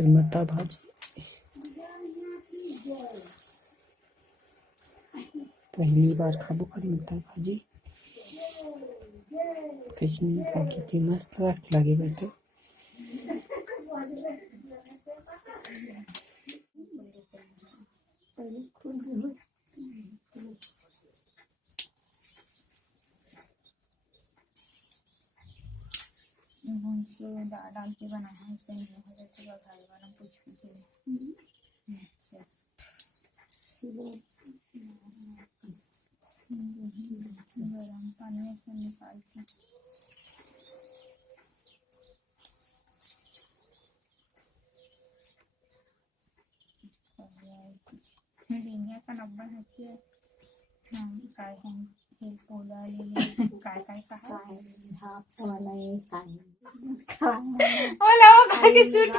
करमत्ता भाजी पहली बार खाबो करमत्ता भाजी तो इसमें का कितनी मस्त लगे बेटे। डाल के बनाया है उसमें कुछ गरम पानी से निकाल के का नंबर है कि काय हम हे पोला ले काय काय कहा हाफ वाला है काय ओला वो घर के सूट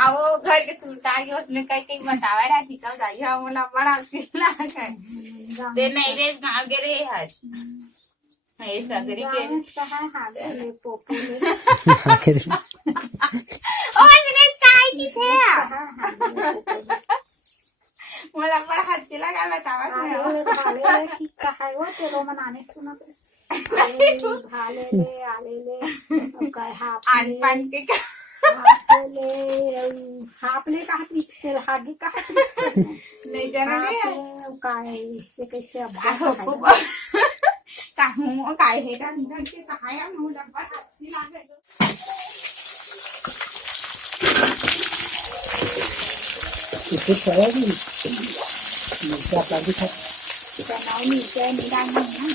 आओ घर के सूट आगे उसमें कई कई बतावा रहती कब जाई हम ओला बड़ा सिला है ते नहीं रे गांव के रे है ये सगरी के कहा हाले पोपोले ओ इसने काय की थे मला बड़ा हंसी लगा बतावा भाले की कहा वो तेरो मनाने सुना भाले ले आले ले काय हाफ अनपन के हाफ ले कहा तेरे हागी कहा नहीं जाना नहीं काय इससे कैसे अब कहूँ काय है का निकल के कहा है मुंह डब्बा हंसी लगा इसे क्या भी मिर्चा पानी खा बनाओ मिर्चा नहीं डालना है ना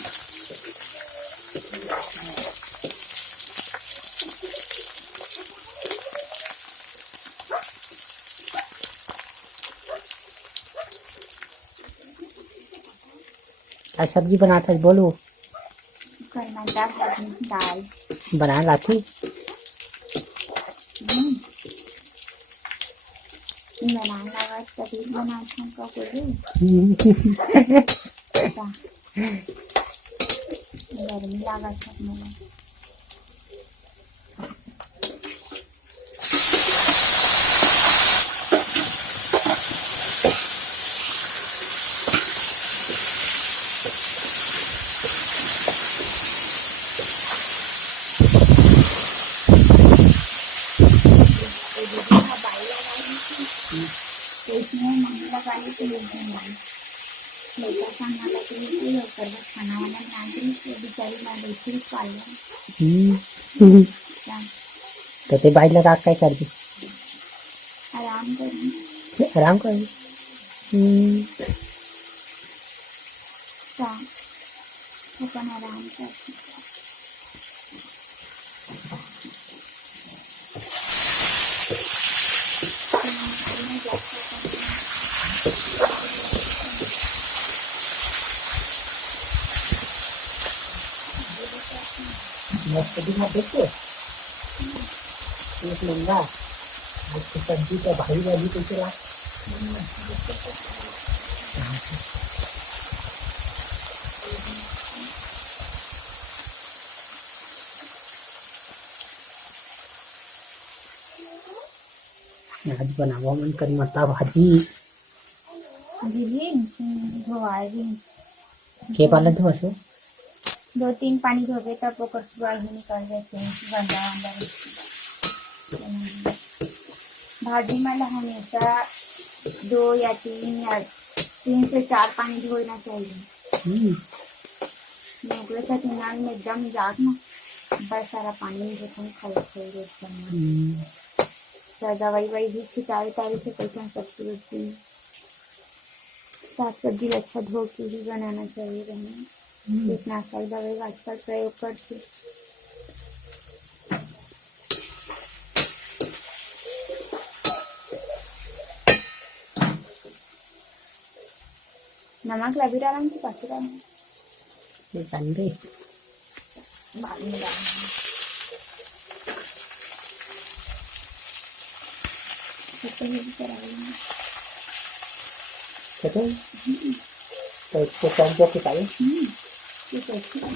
क्या सब्जी बनाता है बोलो करना दाल बना लाती बनाना लगा तभी बनाते हैं गर्मी लगा सकने इसमें मम्मी लगा ली तो लड़का खाना लगी थी ऊपर में खाना वाना बना दी तो बेचारी मैं बैठी पाल तो ते बाई लगा क्या कर दी आराम करूँ आराम कर अपन आराम करती मस्त दिखा देखो एक लंगा आज की सब्जी का भाई वाली तो चला आज बनावा मन करमत्ता भाजी दीदी धोआएगी के पालन धो से 2-3 पानी धोगे तब वो कस्तूरा ही निकल जाते हैं गंदा अंदर भाजी में हमेशा 2 या 3 से 4 पानी धोना चाहिए मोगरे से तीन में एकदम जाग ना बस सारा पानी धोकर खराब हो गया दवाई वाई भी छिटाई ताई से कैसे सब्जी साग सब्जी अच्छा धो के ही बनाना चाहिए रहने कीटनाशक दवाई आजकल प्रयोग करते नमक लगी डालना कि पास डालना ये कंदे बाद में डालना भी कराएंगे तो इसको कौन क्या पिटाई ये तो अच्छी है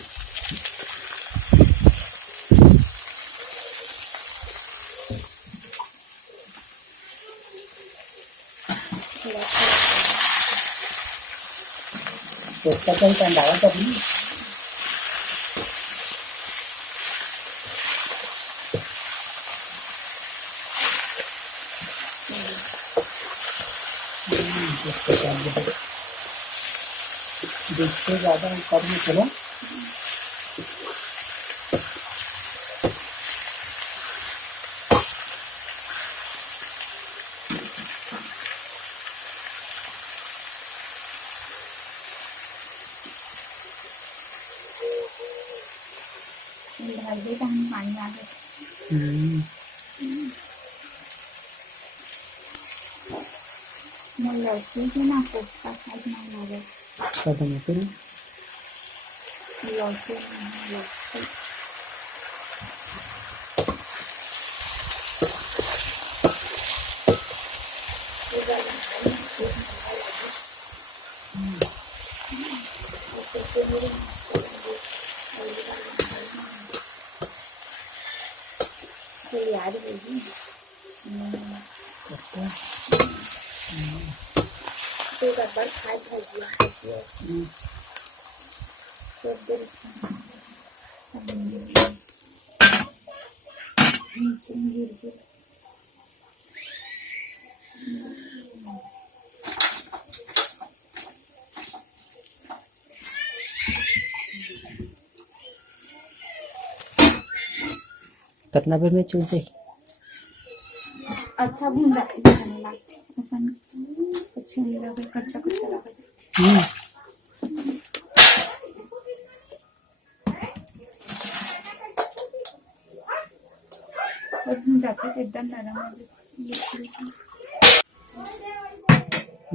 पोस्टाचाही कांदावा करी देखते ज्यादा करने चलो भर दे तो हम पानी आ गए मैं लौकी की ना पोस्ता खाई ना लगे कदम करो लौकी याद होगी तो रबर खाई खाई नीचे गिर गया कितना देर में चूल से अच्छा भून जाएगा खाने लगे ऐसा कुछ नहीं लगे कच्चा कच्चा लगे भून जाते तो एकदम नरम हो जाते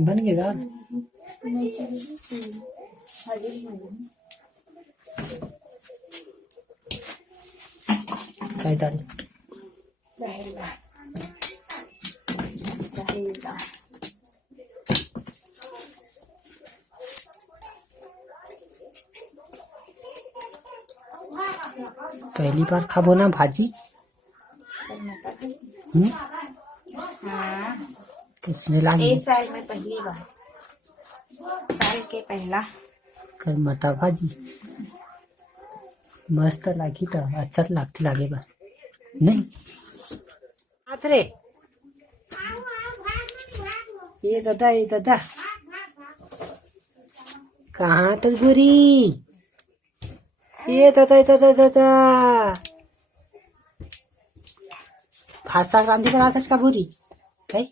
बन गया दाल नहीं सही काय दाल पहली बार खाबो ना भाजी किसने लाई इस साल में पहली बार साल के पहला कर मता भाजी मस्त लागी तो अच्छा लागती लागे बा नहीं हाथ रे ये दादा कहाँ तक बुरी ये दादा फासा रांधी करा था इसका बुरी है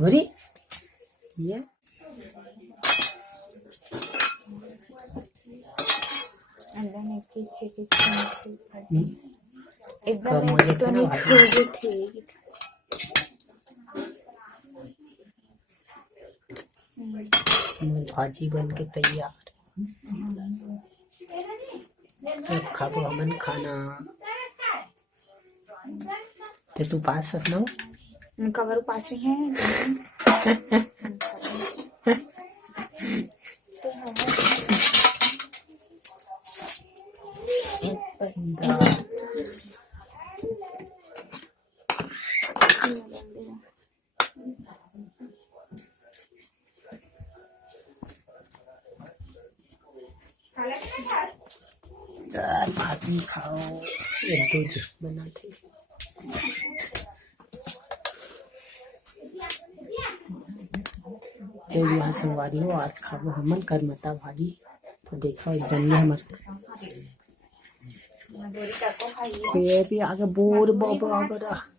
बुरी ये अंडा में पीछे किसकी कम हो जाता ना भाजी थी भाजी बन के तैयार अब खाबो हमन खाना ते तू पास हस ना कवर पास रही है दाल भाजी खाओ एक दूध बनाते चल यहाँ संगवारी हो आज खाबो हमन कर मता भाजी तो देखो एकदम ही मस्त पे भी आगे बोर बाबा आगे